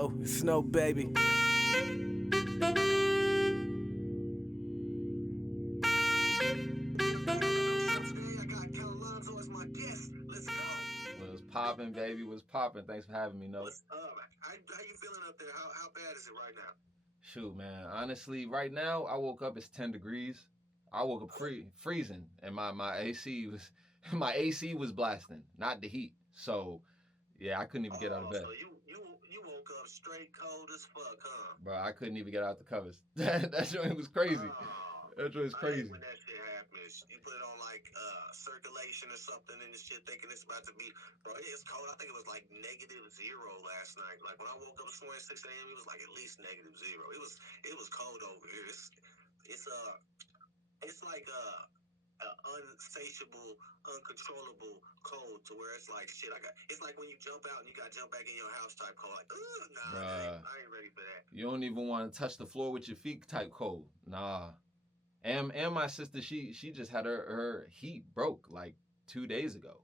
Yo, it's Snow Baby. I got Count Alonzo as my guest. Let's go. Was popping, baby. Was popping. Thanks for having me. No, What's up? How you feeling up there? How bad is it right now? shoot, man. Honestly, right now I woke up. It's 10 degrees. I woke up freezing, and my AC was my AC was blasting, not the heat. So, yeah, I couldn't even get out of Oh, so bed, you woke up straight cold as fuck, huh? bro. I couldn't even get out the covers. That joint was crazy. Oh, That joint was I hate when crazy. that shit happens. You put it on like circulation or something and the shit thinking it's about to be, bro, it's cold. I think it was like -0 last night. Like when I woke up this morning at 6 a.m., it was like at least -0. It was cold over here. It's it's like unsatiable, uncontrollable cold to where it's like shit. It's like when you jump out and you got to jump back in your house type cold. Like, nah, Bruh, I ain't ready for that. you don't even want to touch the floor with your feet type cold. Nah. And my sister, she just had her heat broke like 2 days ago.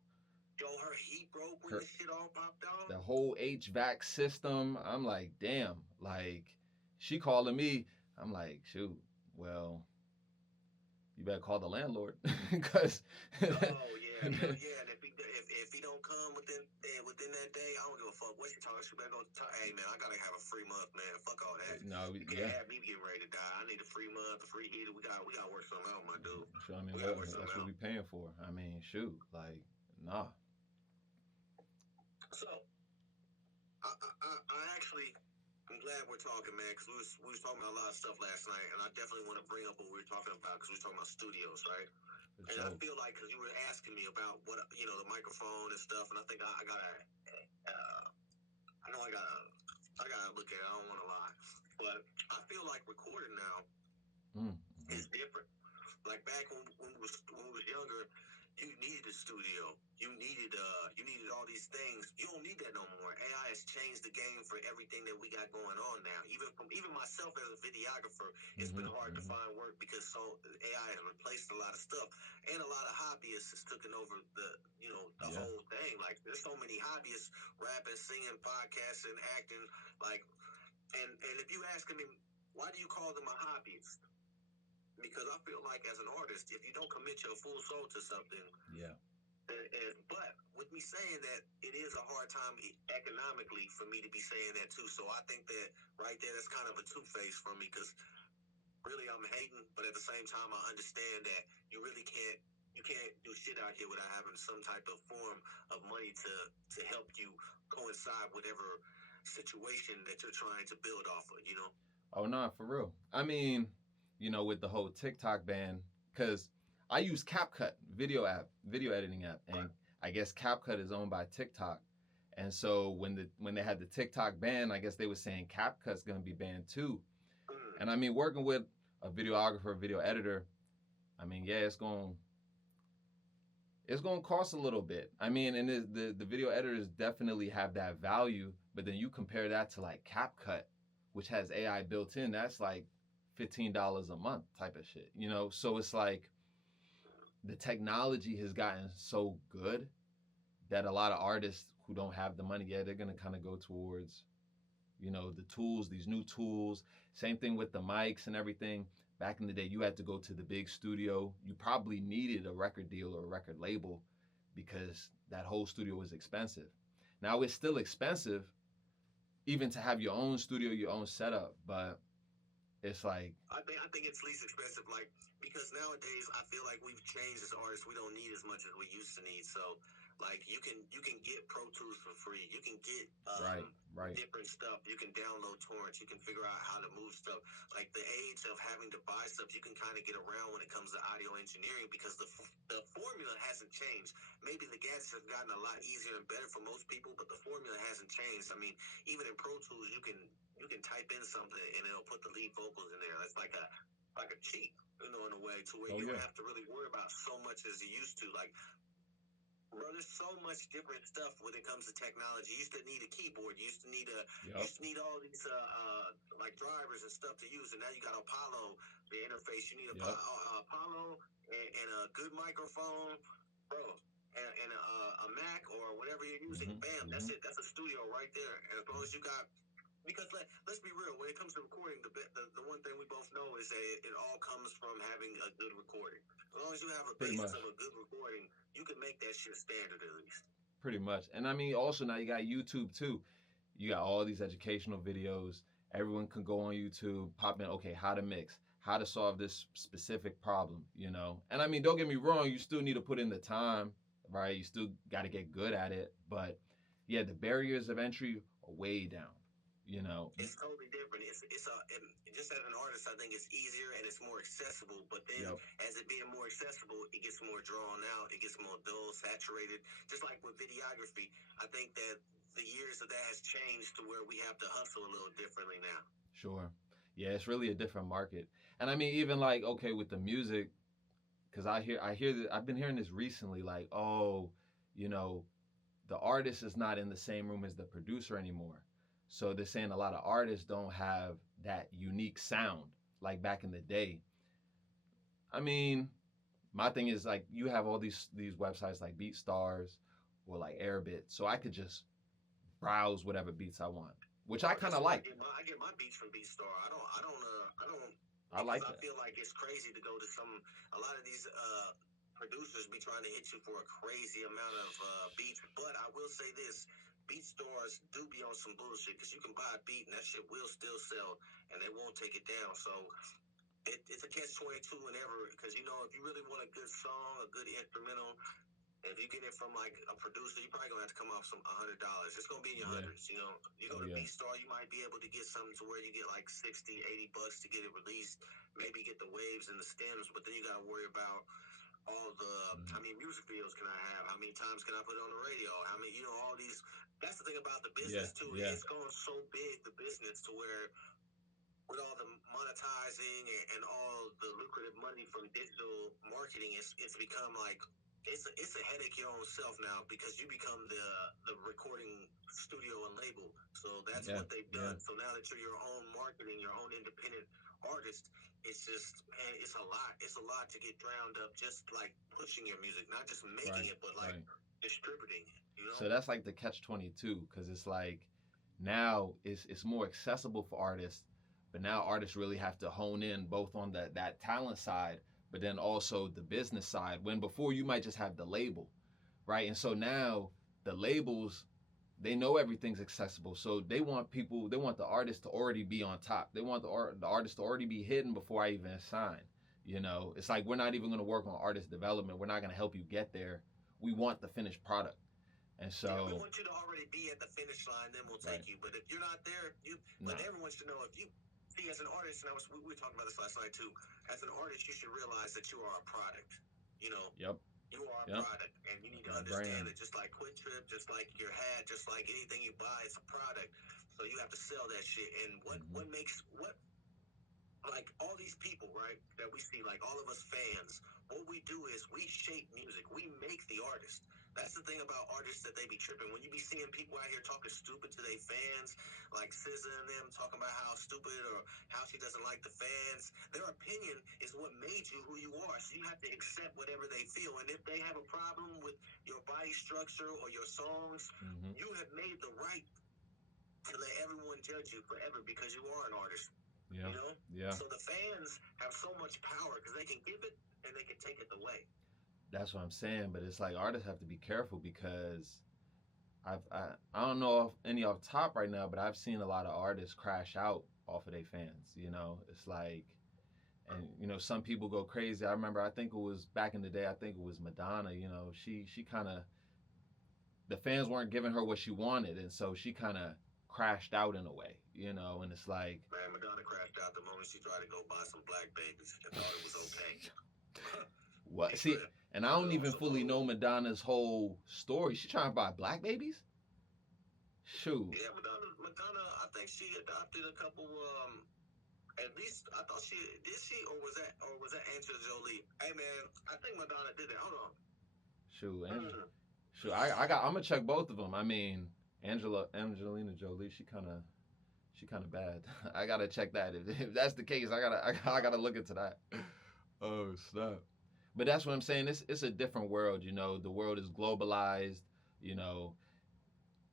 Yo, her heat broke when Her this shit all popped off. the whole HVAC system. I'm like, damn. Like, she calling me. I'm like, shoot. Well, you better call the landlord because Oh yeah, yeah. And if he don't come within that day, I don't give a fuck what you talking. She better go. Hey man, I gotta have a free month, man. Fuck all that. no, You can't yeah. have me getting ready to die. I need a free month, a free heater. We gotta work something out, my dude. Sure, I mean, We gotta work something that's what out. we paying for. I mean, shoot, like, nah. So I actually, I'm glad we're talking, man, because we was talking about a lot of stuff last night, and I definitely want to bring up what we were talking about because we were talking about studios, right? For And I sure. feel like because you were asking me about what the microphone and stuff, and I think I gotta, I know I gotta look at it. I don't want to lie, but I feel like recording now Mm-hmm. is different. Like back when we was younger, you needed a studio. You needed all these things. You don't need that no more. AI has changed the game for everything that we got going on now. Even myself as a videographer, it's been hard to find work because AI has replaced a lot of stuff, and a lot of hobbyists has taken over the Yeah. whole thing. Like there's so many hobbyists rapping, singing, podcasting, acting. Like and if you asking me why do you call them a hobbyist? Because I feel like as an artist, if you don't commit your full soul to something, Yeah. but with me saying that, it is a hard time economically for me to be saying that too. So I think that right there, that's kind of a two-face for me because really I'm hating, but at the same time, I understand that you can't do shit out here without having some type of form of money to help you coincide whatever situation that you're trying to build off of. Oh no, for real. I mean, with the whole TikTok ban, because I use CapCut video editing app, Right. and I guess CapCut is owned by TikTok. And so when they had the TikTok ban, I guess they were saying CapCut's gonna be banned too. Mm. And I mean, working with a videographer, video editor, I mean, yeah, it's gonna cost a little bit. I mean, and the video editors definitely have that value, but then you compare that to like CapCut, which has AI built in, that's like $15 a month type of shit, So it's like the technology has gotten so good that a lot of artists who don't have the money yet, they're gonna kind of go towards, the tools, these new tools. Same thing with the mics and everything. Back in the day, you had to go to the big studio. You probably needed a record deal or a record label because that whole studio was expensive. Now it's still expensive, even to have your own studio, your own setup, but it's like, I think it's least expensive, like because nowadays I feel like we've changed as artists. We don't need as much as we used to need. So, like you can get Pro Tools for free. You can get right. different stuff. You can download torrents. You can figure out how to move stuff. Like the age of having to buy stuff, you can kind of get around when it comes to audio engineering because the formula hasn't changed. Maybe the gadgets have gotten a lot easier and better for most people, but the formula hasn't changed. I mean, even in Pro Tools, you can type in something and it'll put the lead vocals in there. It's like a cheat, in a way to where Oh you don't yeah. have to really worry about so much as you used to. Like, bro, there's so much different stuff when it comes to technology. You used to need a keyboard. You Yep. used to need all these like drivers and stuff to use, and now you got Apollo, the interface. You need Yep. Apollo and a good microphone, bro. And a Mac or whatever you're using, bam, that's it. That's a studio right there. And as long as you got because let's be real. When it comes to recording, the one thing we both know is that it all comes from having a good recording. As long as you have a Pretty basis much. of a good recording, you can make that shit standard at least. Pretty much. And I mean, also now you got YouTube too. You got all these educational videos. Everyone can go on YouTube, pop in, okay, how to mix, how to solve this specific problem, you know. And I mean, don't get me wrong, you still need to put in the time, right? You still got to get good at it. But yeah, the barriers of entry are way down, you know. It's totally different. Just as an artist, I think it's easier and it's more accessible. But then, Yep. as it being more accessible, it gets more drawn out. It gets more dull, saturated. Just like with videography, I think that the years of that has changed to where we have to hustle a little differently now. Sure. Yeah, it's really a different market. And I mean, even like, okay, with the music, because I hear that I've been hearing this recently, like, oh, you know, the artist is not in the same room as the producer anymore. So they're saying a lot of artists don't have that unique sound like back in the day. I mean, my thing is like you have all these websites like BeatStars or like Airbit, so I could just browse whatever beats I want, which I Oh, kind that's of where like. I get my beats from BeatStar. I don't I because like I that. feel like it's crazy to go to a lot of these producers be trying to hit you for a crazy amount of beats. But I will say this: beat stores do be on some bullshit because you can buy a beat and that shit will still sell and they won't take it down. So it's a catch-22 whenever because you know if you really want a good song, a good instrumental, if you get it from like a producer, you probably gonna have to come off $100. It's gonna be in your Yeah. hundreds. You know, you go Oh to yeah. B Star, you might be able to get something to where you get like 60, $80 to get it released. Maybe get the waves and the stems, but then you gotta worry about all the Mm-hmm. how many music videos can I have? How many times can I put it on the radio? How many, you know, all these. That's the thing about the Yeah. business too. Yeah. It's gone so big, the business, to where with all the monetizing and all the lucrative money from digital marketing, it's become like it's a headache your own self now because you become the recording studio and label. So that's Yeah. what they've Yeah. done. So now that you're your own marketing, your own independent artist, it's just man, it's a lot. It's a lot to get drowned up just like pushing your music, not just making Right. it, but like Right. distributing it. You know? So that's like the catch 22 because it's like now it's more accessible for artists, but now artists really have to hone in both on that talent side, but then also the business side. When before you might just have the label, right? And so now the labels they know everything's accessible, so they want the artist to already be on top. They want the artist to already be hidden before I even sign. You know, it's like we're not even going to work on artist development. We're not going to help you get there. We want the finished product. And Yeah, we so, want you to already be at the finish line, then we'll right. take you. But if you're not there, but Nah. everyone should know if you see as an artist, and we were talking about this last night too. As an artist, you should realize that you are a product. You know, Yep. you are a Yep. product, and you need to You're a understand brand. that just like Quick Trip, just like your hat, just like anything you buy, it's a product. So you have to sell that shit. And Mm-hmm. what makes what like all these people, right, that we see, like all of us fans, what we do is we shape music. We make the artist. That's the thing about artists that they be tripping. When you be seeing people out here talking stupid to their fans, like SZA and them talking about how stupid or how she doesn't like the fans, their opinion is what made you who you are. So you have to accept whatever they feel. And if they have a problem with your body structure or your songs, Mm-hmm. you have made the right to let everyone judge you forever because you are an artist. Yeah. You know? Yeah. So the fans have so much power because they can give it and they can take it away. That's what I'm saying. But it's like artists have to be careful because I don't know if any off top right now, but I've seen a lot of artists crash out off of their fans. You know, it's like, and you know, some people go crazy. I remember, I think it was back in the day. I think it was Madonna. You know, she kind of the fans weren't giving her what she wanted, and so she kind of crashed out in a way. You know, and it's like, Man, Madonna crashed out the moment she tried to go buy some black babies and thought it was okay. what? She See, tripped. and I don't even So fully know Madonna's whole story. She trying to buy black babies? Shoot. yeah, Madonna, I think she adopted a couple. At least I thought she did. She or was that Angela Jolie? Hey man, I think Madonna did it. Hold Shoot. on. Shoot. I'm gonna check both of them. I mean, Angelina Jolie, she kind of bad. I gotta check that. If that's the case, I gotta look into that. Oh snap! But that's what I'm saying. It's a different world. You know, the world is globalized. You know,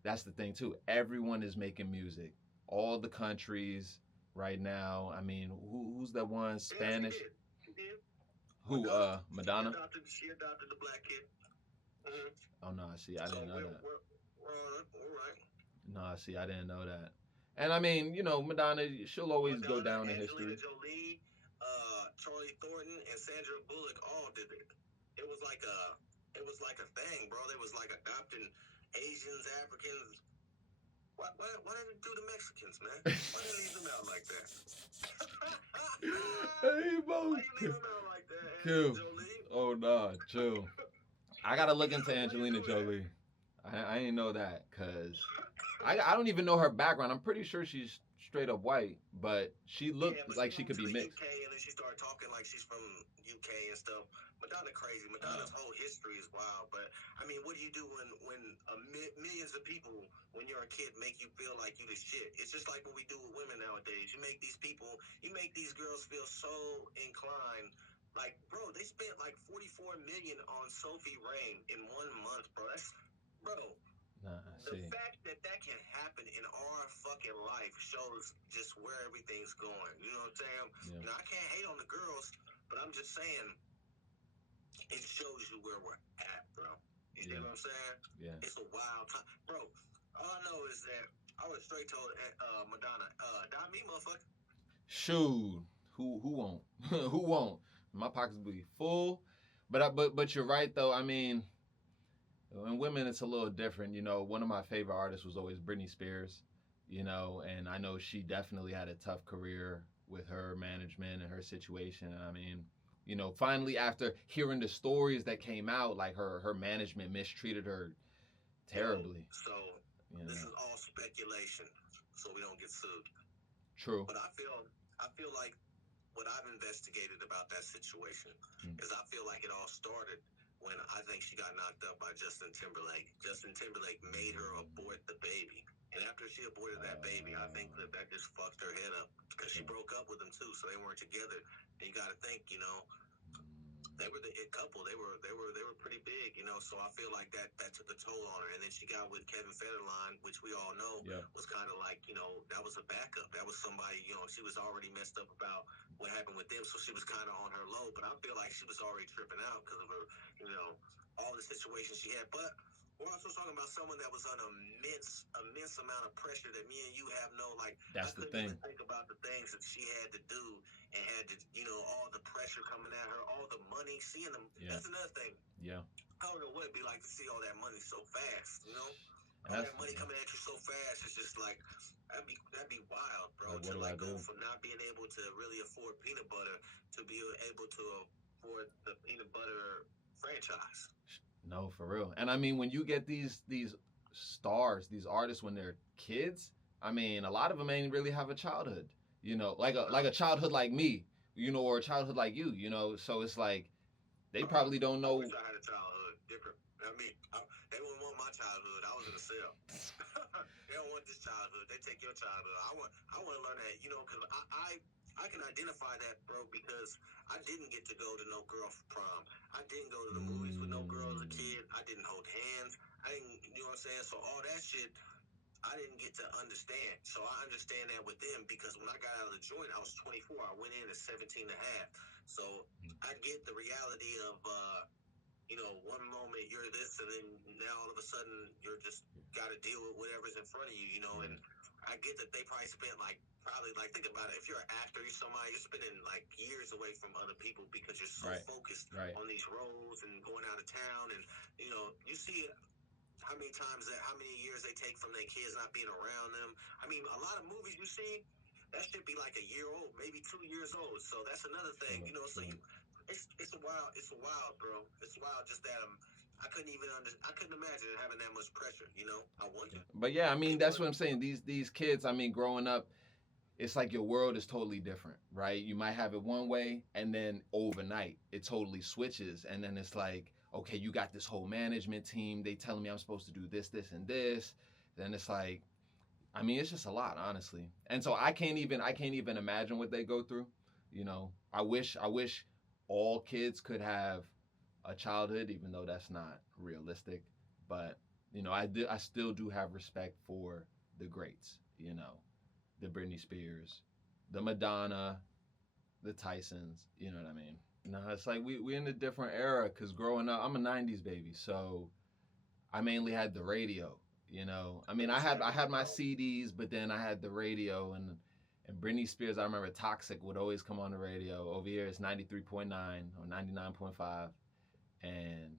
that's the thing too. Everyone is making music. all the countries right now. I mean, who's that one Yeah, she Spanish? did. She did. Who? Madonna. Madonna. She adopted the black kid. Mm-hmm. Oh no, see, I So didn't know that. we're all right. No, see, I didn't know that. And I mean, Madonna, she'll always go Madonna, down in Angelina history. Jolie, Charlie Thornton, and Sandra Bullock all did it. It was like a thing, bro. They was like adopting Asians, Africans. Why didn't they do the Mexicans, man? Why didn't they leave them out like that? Hey, Why Bo, you leave them out like that, chill. Angelina Jolie? Oh nah, chill. I gotta look into Why you Angelina do that? Jolie. I didn't know that because I don't even know her background. I'm pretty sure she's straight up white, but she Yeah, looked but she like she moved could to be the mixed. UK and then she started talking like she's from UK and stuff. Madonna crazy. Madonna's whole history is wild. But I mean, what do you do when millions of people, when you're a kid, make you feel like you the shit? It's just like what we do with women nowadays. You make these girls feel so inclined. Like, bro, they spent like 44 million on Sophie Rain in 1 month, bro. Bro, Nah, the see, fact that that can happen in our fucking life shows just where everything's going. You know what I'm saying? yeah, You know, I can't hate on the girls, but I'm just saying it shows you where we're at, bro. You see yeah, what I'm saying? yeah. It's a wild time, bro. All I know is that I was straight told Madonna, "Die me, motherfucker." Shoot, who won't? Who won't? My pockets be full, but you're right though. I mean, in women it's a little different. One of my favorite artists was always Britney Spears. And I know she definitely had a tough career with her management and her situation. And I mean, finally after hearing the stories that came out, like her management mistreated her Yo, terribly. so You this know, is all speculation, so we don't get sued. true. But I feel like what I've investigated about that situation Mm. is I feel like it all started when I think she got knocked up by Justin Timberlake. Justin Timberlake made her abort the baby. And after she aborted that baby, I think that just fucked her head up because she broke up with him too, so they weren't together. And you got to think, they were the it couple. They were pretty big, So I feel like that took a toll on her. And then she got with Kevin Federline, which we all know Yeah. was kind of like, that was a backup. That was somebody, she was already messed up about what happened with them, so she was kind of on her low. But I feel like she was already tripping out because of her, all the situations she had. But we're also talking about someone that was under immense amount of pressure that me and you have no, like, I That's the couldn't thing. even think about the things that she had to do and had to, all the pressure coming at her, all the money, seeing them. Yeah. That's another thing. Yeah. I don't know what it'd be like to see all that money so fast. And All that's that money coming at you so fast. It's just like that'd be wild, bro. like, To what do I like go do? from not being able to really afford peanut butter to be able to afford the peanut butter franchise. No, for real. And I mean, when you get these stars, these artists when they're kids, I mean, a lot of them ain't really have a childhood. Like a childhood like me, or a childhood like you. So it's like they probably don't I know. wish I had a childhood different. I mean, they wouldn't want my childhood. I was in a cell. They don't want this childhood. They take your childhood. I want to learn that, because I can identify that, bro, because I didn't get to go to no girl for prom. I didn't go to the movies with no girl as a kid. I didn't hold hands. I didn't, you know what I'm saying? So all that shit, I didn't get to understand. So I understand that with them because when I got out of the joint, I was 24. I went in at 17 and a half. So I get the reality of, one moment you're this, and then now all of a sudden you're just got to deal with whatever's in front of you. And I get that they probably spent think about it. If you're an actor, you're somebody, you're spending like years away from other people because you're so Right. focused Right. on these roles and going out of town. And you see how many years they take from their kids not being around them. I mean, a lot of movies you see, that should be like a year old, maybe 2 years old. So that's another thing, So it's wild, bro. It's wild. Just that I couldn't imagine having that much pressure. I wonder. But yeah, I mean, that's what I'm saying. These kids, I mean, growing up, it's like your world is totally different, right? You might have it one way, and then overnight it totally switches, and then it's like, okay, you got this whole management team. They telling me I'm supposed to do this, and this. Then it's like, I mean, it's just a lot, honestly. And so I can't even imagine what they go through. I wish all kids could have a childhood, even though that's not realistic. But I still do have respect for the greats. the Britney Spears, the Madonna, the Tysons. You know what I mean? No, it's like we in a different era. Cause growing up, I'm a '90s baby, so I mainly had the radio. You know, I mean, I had my CDs, but then I had the radio and Britney Spears. I remember Toxic would always come on the radio. Over here, it's 93.9 or 99.5, and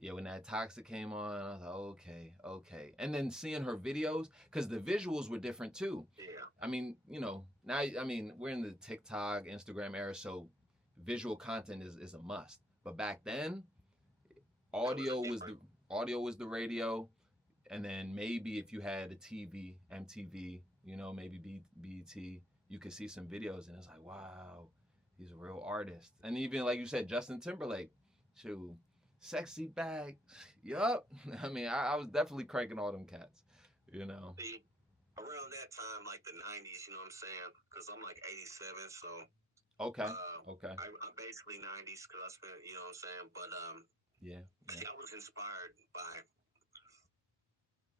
yeah, when that Toxic came on, I was like, okay, okay. And then seeing her videos, because the visuals were different too. Yeah. I mean, now, I mean, we're in the TikTok, Instagram era, so visual content is a must. But back then, audio was the audio was the radio, and then maybe if you had a TV, MTV, maybe BET, you could see some videos, and it's like, wow, he's a real artist. And even like you said, Justin Timberlake, shoot, sexy back, yup. I mean, I was definitely cranking all them cats, See, around that time, like the 90s, you know what I'm saying? Because I'm like 87, so Okay, okay, I'm basically 90s because I spent, you know what I'm saying? But yeah, see, I was inspired by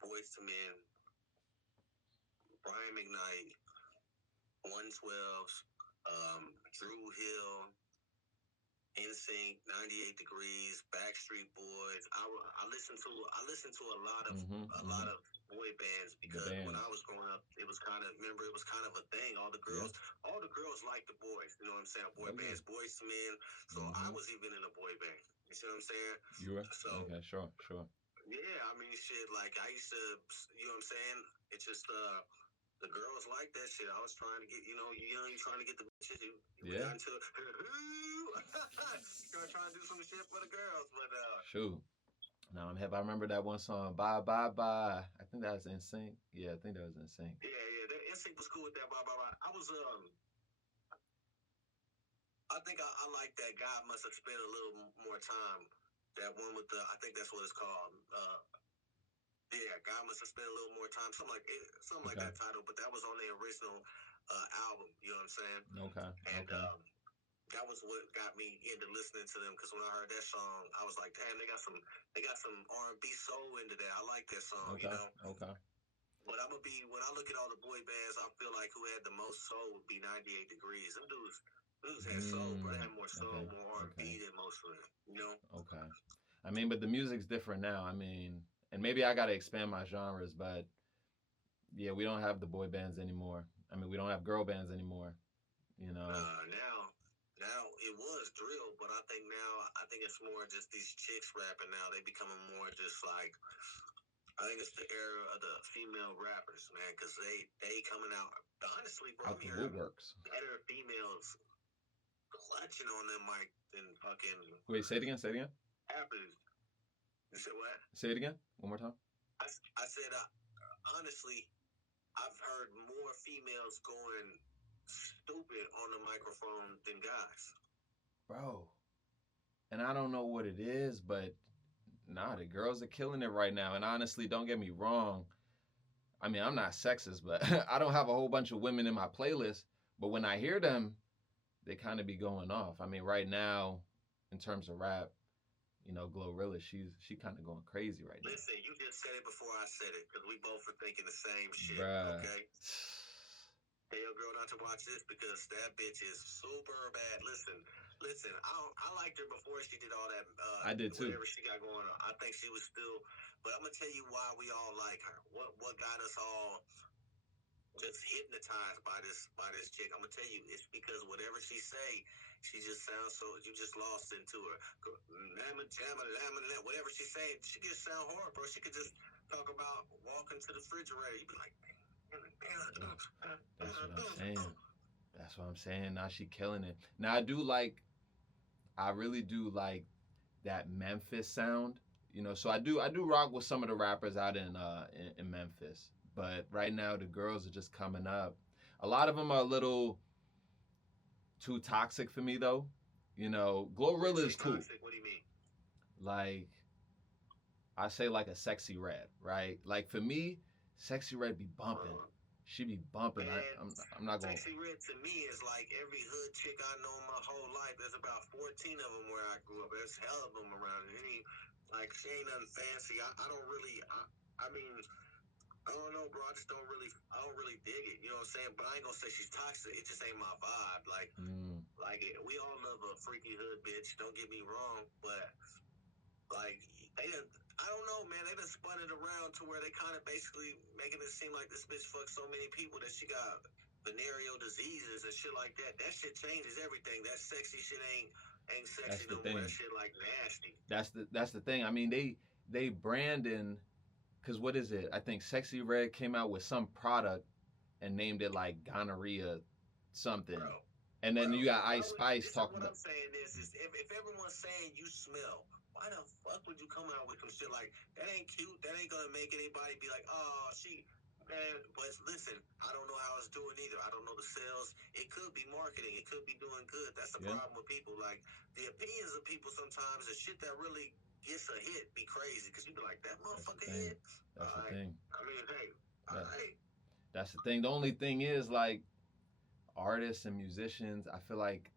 Boyz II Men, Brian McKnight, 112, Drew Hill, NSYNC, 98 Degrees, Backstreet Boys. I listened to a lot of boy bands because when I was growing up, it was kind of a thing. Yeah, All the girls liked the boys. You know what I'm saying? Boy bands, Boys to Men. So I was even in a boy band. You see what I'm saying? You were So okay, sure. yeah, I mean, shit. Like I used to, you know what I'm saying? It's just the girls like that shit. I was trying to get, you trying to get the bitches. We Yeah, got into trying to do some shit for the girls, but shoot. Now I'm hip. I remember that one song, Bye Bye Bye. I think that was NSYNC. Yeah, I think that was NSYNC. yeah, that NSYNC was cool with that. Blah blah blah. I think I like that. God must have spent a little more time. That one with the, I think that's what it's called. Yeah, God must have spent a little more time. Something like that title. But that was on the original album. You know what I'm saying? Okay, And okay. that was what got me into listening to them because when I heard that song, I was like, damn, they got some R&B soul into that. I like that song, Okay, okay. But when I look at all the boy bands, I feel like who had the most soul would be 98 Degrees. Them dudes had soul, bro. They had more soul, Okay, more R&B okay, than most of them. okay. I mean, but the music's different now. I mean, and maybe I gotta expand my genres, but yeah, we don't have the boy bands anymore. I mean, we don't have girl bands anymore. You know. Now it was drill, but I think it's more just these chicks rapping now. They becoming more just like I think it's the era of the female rappers, man, because they coming out. Honestly, bro, Out I'm the hearing woodworks. better females clutching on them mic than fucking Wait, say it again. Say it again. rappers. You said what? Say it again. One more time. I said honestly, I've heard more females going stupid on the microphone than guys. Bro. And I don't know what it is, but nah, the girls are killing it right now. And honestly, don't get me wrong. I mean, I'm not sexist, but I don't have a whole bunch of women in my playlist. But when I hear them, they kind of be going off. I mean, right now, in terms of rap, Glorilla, she kind of going crazy right now. Listen, you just said it before I said it because we both are thinking the same shit. Bruh. Okay. Tell your girl not to watch this because that bitch is super bad. Listen. I liked her before she did all that. I did too. Whatever she got going on, I think she was still. But I'm gonna tell you why we all like her. What got us all just hypnotized by this chick? I'm gonna tell you, it's because whatever she say, she just sounds so. You just lost into her. Whatever she say, she just sound horrible, bro. She could just talk about walking to the refrigerator. You be like. That's what I'm saying. That's what I'm saying. Now she killing it. Now I really do like that Memphis sound. So I do rock with some of the rappers out in Memphis. But right now the girls are just coming up. A lot of them are a little too toxic for me though. Glorilla is cool. Toxic? What do you mean? Like I say like a Sexy Red, right? Like for me, Sexy Red be bumping. She be bumping. I'm not going. Sexy Red to me is like every hood chick I know my whole life. There's about 14 of them where I grew up. There's hell of them around. She ain't nothing fancy. I don't really. I mean, I don't know, bro. I don't really dig it. You know what I'm saying? But I ain't gonna say she's toxic. It just ain't my vibe. Like we all love a freaky hood bitch. Don't get me wrong, but like I don't know, man. They done spun it around to where they kind of basically making it seem like this bitch fucked so many people that she got venereal diseases and shit like that. That shit changes everything. That sexy shit ain't sexy no more. That shit like nasty. That's the thing. I mean, they branding, because what is it? I think Sexy Red came out with some product and named it like gonorrhea something. Bro. And then you got Ice Spice talking about. What about. I'm saying is if everyone's saying you smell, why the fuck would you come out with some shit like that? Ain't cute. That ain't gonna make anybody be like, oh, she. Man, but listen, I don't know how it's doing either. I don't know the sales. It could be marketing. It could be doing good. That's the problem with people. Like the opinions of people sometimes, the shit that really gets a hit be crazy because you be like, that motherfucker hit. That's the thing. I mean, hey, all right. That's the thing. The only thing is, like, artists and musicians, I feel like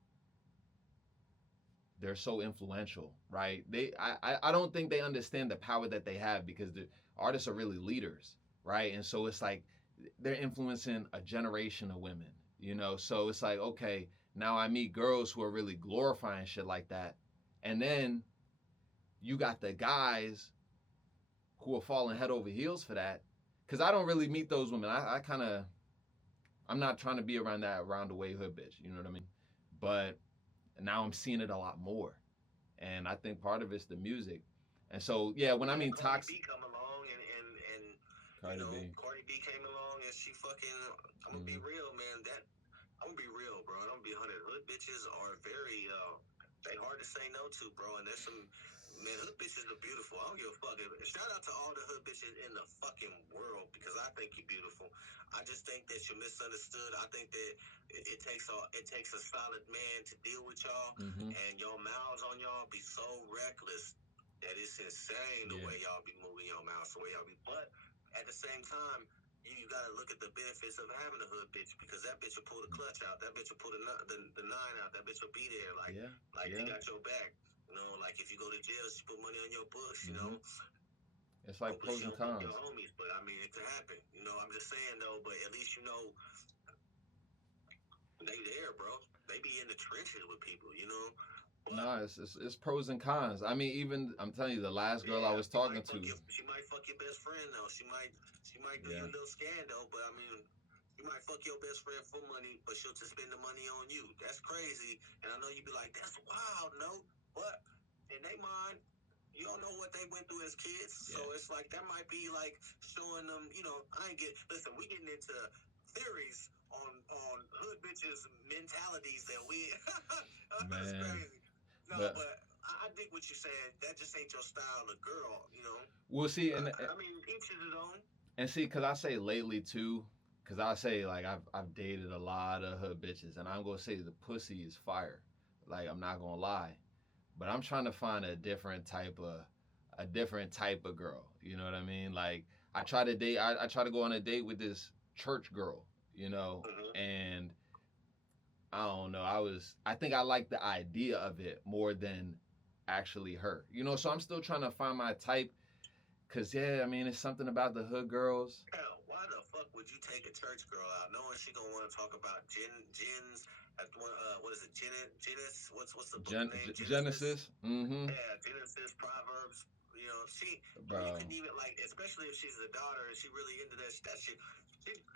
they're so influential, right? I don't think they understand the power that they have, because the artists are really leaders, right? And so it's like they're influencing a generation of women, you know? So it's like, okay, now I meet girls who are really glorifying shit like that. And then you got the guys who are falling head over heels for that. Because I don't really meet those women. I'm not trying to be around the way hood bitch, you know what I mean? But now I'm seeing it a lot more. And I think part of it's the music. And so, yeah, when I mean toxic. Cardi B come along and Cardi B came along and she fucking, I'm gonna be real, man. I'm gonna be real, bro. And I'm gonna be 100. Hood bitches are very, they hard to say no to, bro. And there's some, man, hood bitches are beautiful. I don't give a fuck. Shout out to all the hood bitches in the fucking world, because I think you're beautiful. I just think that you're misunderstood. I think that it takes a solid man to deal with y'all, and your mouths on y'all be so reckless that it's insane the way y'all be moving your mouths, the way y'all be. But at the same time, you got to look at the benefits of having a hood bitch, because that bitch will pull the clutch out. That bitch will pull the nine out. That bitch will be there. They got your back. You know, like if you go to jail, she put money on your books, you know. It's like pros and cons. Your homies, but I mean, it could happen. You know, I'm just saying though, but at least you know they there, bro. They be in the trenches with people, you know. No, it's pros and cons. I mean, even I'm telling you, the last girl I was talking to, she might fuck your best friend though. She might do you a little scandal, but I mean, you might fuck your best friend for money, but she'll just spend the money on you. That's crazy. And I know you'd be like, that's wild, no, but in their mind, you don't know what they went through as kids. So it's like that might be like showing them, you know, listen, we getting into theories on hood bitches mentalities that we that's crazy. No, but I dig what you're saying. That just ain't your style of girl, you know. We'll see. And I mean, each is his own. And see, cause I say lately too, cause I say like I've dated a lot of hood bitches, and I'm gonna say the pussy is fire. Like, I'm not gonna lie, but I'm trying to find a different type of girl. You know what I mean? Like, I try to date. I try to go on a date with this church girl, you know, and I don't know. I think I like the idea of it more than actually her. You know, so I'm still trying to find my type. Cause I mean, it's something about the hood girls. Hell, why the fuck would you take a church girl out knowing she gonna want to talk about gins? What is it? Genesis? What's the book name? Genesis. Yeah, Genesis, Proverbs. You know, you couldn't even, like, especially if she's a daughter and she really into that shit.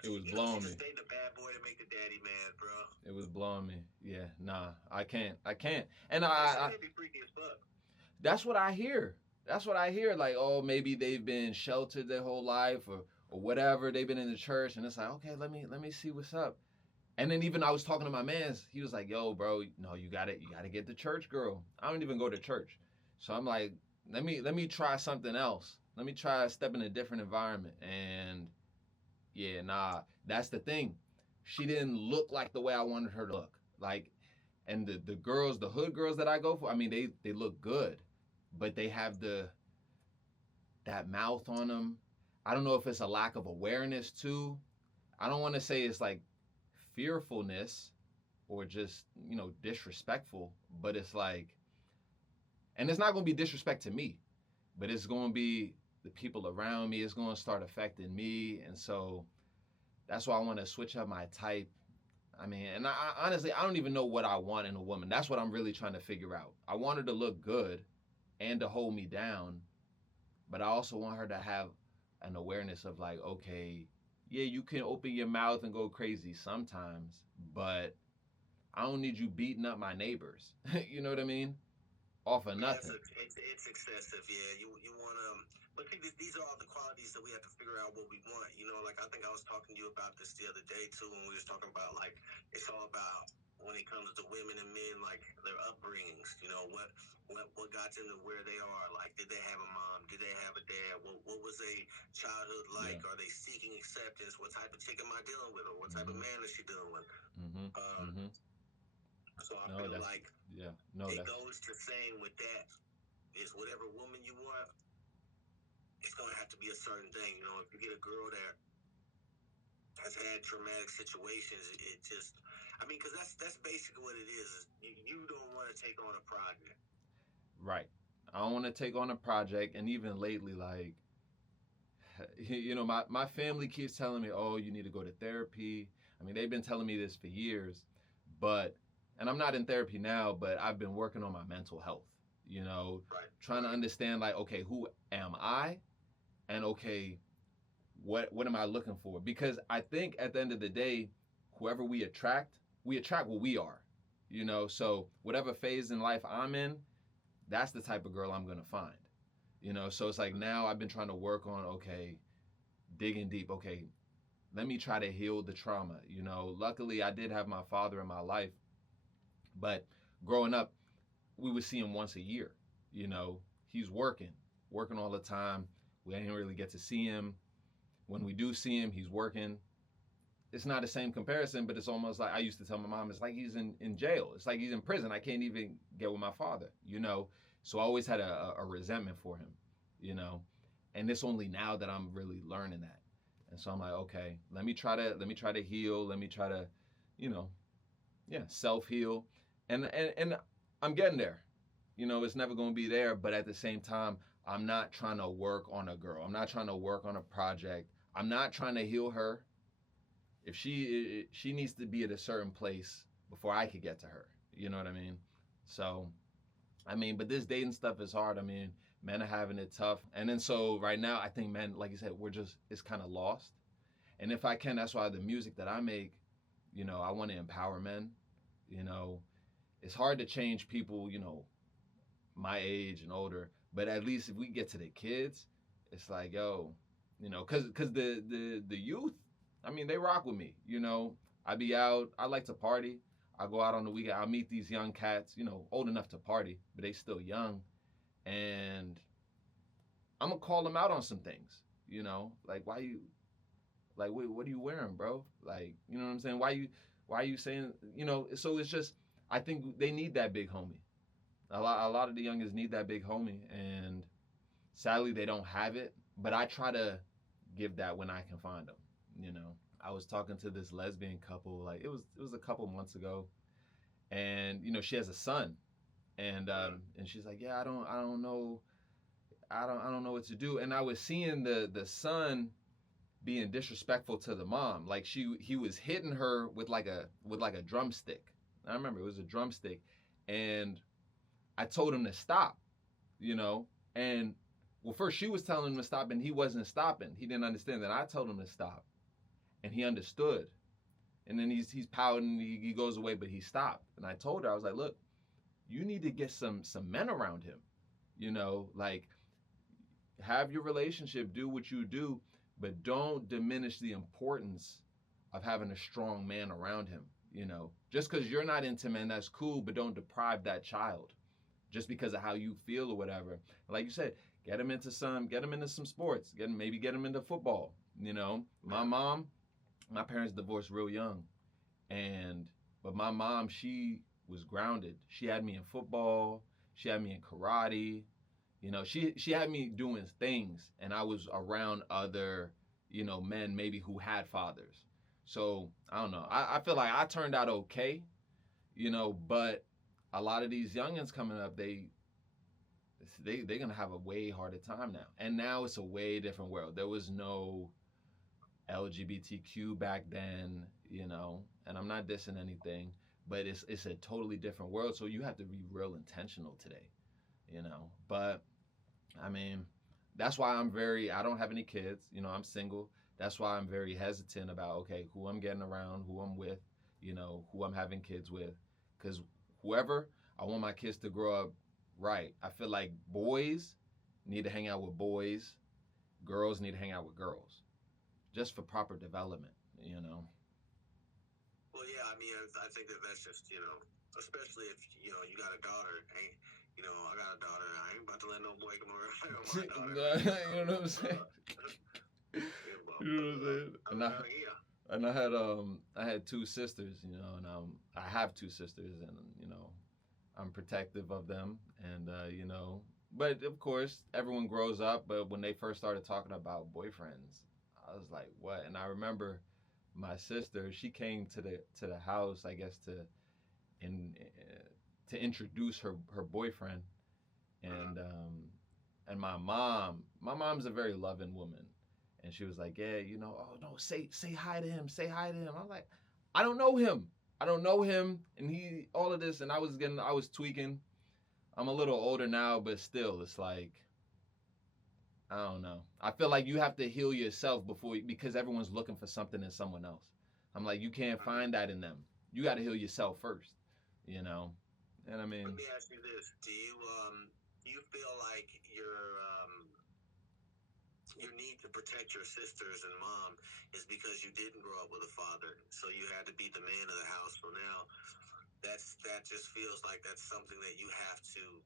It was blowing me. Just dating a bad boy to make the daddy mad, bro. It was blowing me. Yeah, nah, I can't. And I be freaky as fuck. That's what I hear. Like, oh, maybe they've been sheltered their whole life or whatever. They've been in the church, and it's like, okay, let me see what's up. And then even I was talking to my mans, he was like, yo, bro, no, you gotta get the church girl. I don't even go to church. So I'm like, let me try something else. Let me try a step in a different environment. And yeah, nah, that's the thing. She didn't look like the way I wanted her to look. Like, and the hood girls that I go for, I mean, they look good, but they have that mouth on them. I don't know if it's a lack of awareness too. I don't want to say it's like fearfulness or just, you know, disrespectful, but it's like, and it's not going to be disrespect to me, but it's going to be the people around me. It's going to start affecting me. And so that's why I want to switch up my type. I mean, and I honestly, I don't even know what I want in a woman. That's what I'm really trying to figure out. I want her to look good and to hold me down, but I also want her to have an awareness of like, okay, yeah, you can open your mouth and go crazy sometimes, but I don't need you beating up my neighbors. You know what I mean? Off of Yeah, nothing. it's excessive. Yeah, you want to. But see, these are all the qualities that we have to figure out what we want. You know, like I think I was talking to you about this the other day too, when we was talking about like it's all about when it comes to women and men, like their upbringings. You know, what got them to where they are. Like, did they have a mom? Did they have a dad? What was their childhood Yeah. like? Are they seeking acceptance? What type of chick am I dealing with, or what type of Mhm. man is she dealing with? Mhm. Um, Mhm. so I No, feel that's like yeah. No, it that's goes to saying with that is whatever woman you want, it's gonna have to be a certain thing. You know, if you get a girl that has had traumatic situations, it just, I mean, because that's basically what it is. You don't want to take on a project. right. I don't want to take on a project, and even lately, like, my family keeps telling me, "Oh, you need to go to therapy." I mean, they've been telling me this for years, but, and I'm not in therapy now, but I've been working on my mental health. You know, Right, trying to right. understand like, okay, who am I, and okay, what am I looking for? Because I think at the end of the day, whoever we attract what we are. You know, so whatever phase in life I'm in, that's the type of girl I'm gonna find. You know, so it's like now I've been trying to work on, okay, digging deep. Okay, let me try to heal the trauma. You know, luckily I did have my father in my life, but growing up, we would see him once a year. You know, he's working all the time. We didn't really get to see him. When we do see him, he's working. It's not the same comparison, but it's almost like I used to tell my mom, it's like he's in jail. It's like he's in prison. I can't even get with my father, you know? So I always had a resentment for him, you know? And it's only now that I'm really learning that. And so I'm like, okay, let me try to heal. Let me try to, you know, yeah, self heal. And I'm getting there. You know, it's never gonna be there, but at the same time, I'm not trying to work on a girl. I'm not trying to work on a project. I'm not trying to heal her. If she needs to be at a certain place before I could get to her. You know what I mean? So I mean, but this dating stuff is hard. I mean, men are having it tough, and then so right now I think men, like you said, we're just it's kind of lost. And if I can, that's why the music that I make, you know, I want to empower men. You know, it's hard to change people, you know, my age and older, but at least if we get to the kids, it's like, yo, you know, cause the youth, I mean, they rock with me. You know, I be out. I like to party. I go out on the weekend. I meet these young cats, you know, old enough to party, but they still young, and I'm gonna call them out on some things. You know, like why you like what are you wearing, bro? Like, you know what I'm saying? Why are you saying, you know? So it's just I think they need that big homie. A lot of the youngins need that big homie, and sadly they don't have it. But I try to give that when I can find them. You know, I was talking to this lesbian couple, like it was a couple months ago, and you know she has a son, and she's like, yeah, I don't know, I don't know what to do. And I was seeing the son being disrespectful to the mom, like he was hitting her with like a drumstick. I remember it was a drumstick, and I told him to stop, you know. And well, first she was telling him to stop, and he wasn't stopping. He didn't understand that I told him to stop, and he understood. And then he's pouting, he goes away, but he stopped. And I told her, I was like, look, you need to get some men around him, you know, like have your relationship, do what you do, but don't diminish the importance of having a strong man around him. You know, just because you're not into men, that's cool, but don't deprive that child just because of how you feel or whatever. Like you said, get him into some sports, get him into football. You know, my parents divorced real young, and but my mom, she was grounded. She had me in football, she had me in karate. You know, she had me doing things, and I was around other, you know, men maybe who had fathers. So I don't know. I feel like I turned out okay, you know, but a lot of these youngins coming up, they're gonna have a way harder time now. And now it's a way different world. There was no LGBTQ back then, and I'm not dissing anything, but it's a totally different world. So you have to be real intentional today. But I mean, that's why I don't have any kids. I'm single. That's why I'm very hesitant about, okay, who I'm getting around, who I'm with, who I'm having kids with. Because whoever, I want my kids to grow up right. I feel like boys need to hang out with boys, girls need to hang out with girls, just for proper development. Well, yeah, I mean, I think that that's just, especially if, you got a daughter. Ain't, I got a daughter. I ain't about to let no boy come around my daughter. You know what I'm saying? You know what I'm saying? And I had two sisters, and I have two sisters, and I'm protective of them, and but of course everyone grows up. But when they first started talking about boyfriends, I was like, what? And I remember my sister, she came to the house, I guess, in to introduce her boyfriend, and my mom's a very loving woman, and she was like, yeah, oh no, say hi to him, say hi to him. I'm like, I don't know him, and he all of this, and I was tweaking. I'm a little older now, but still, it's like, I don't know. I feel like you have to heal yourself because everyone's looking for something in someone else. I'm like, you can't find that in them. You got to heal yourself first, And I mean, let me ask you this: do you feel like your need to protect your sisters and mom is because you didn't grow up with a father, so you had to be the man of the house? So now that just feels like that's something that you have to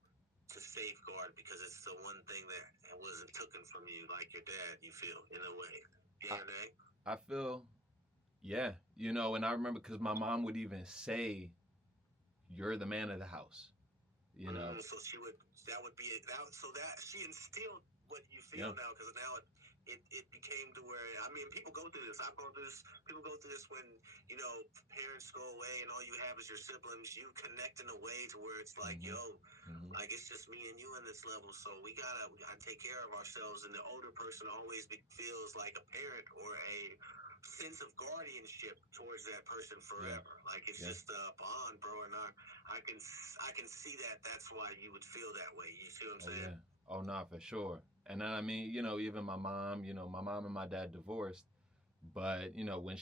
safeguard because it's the one thing that wasn't taken from you, like your dad. You feel in a way, DNA. I feel, yeah, and I remember because my mom would even say, "You're the man of the house." So that would be it. So that she instilled what you feel now, because now it became to where, I mean, people go through this. I've gone through this. People go through this when parents go away and all you have is your siblings. You connect in a way to where it's like, like it's just me and you in this level. So we gotta take care of ourselves. And the older person always feels like a parent or a sense of guardianship towards that person forever. Like it's just a bond, bro. And I can see that. That's why you would feel that way. You see what I'm saying? Yeah. Oh, no, for sure. And then, I mean, even my mom and my dad divorced, but when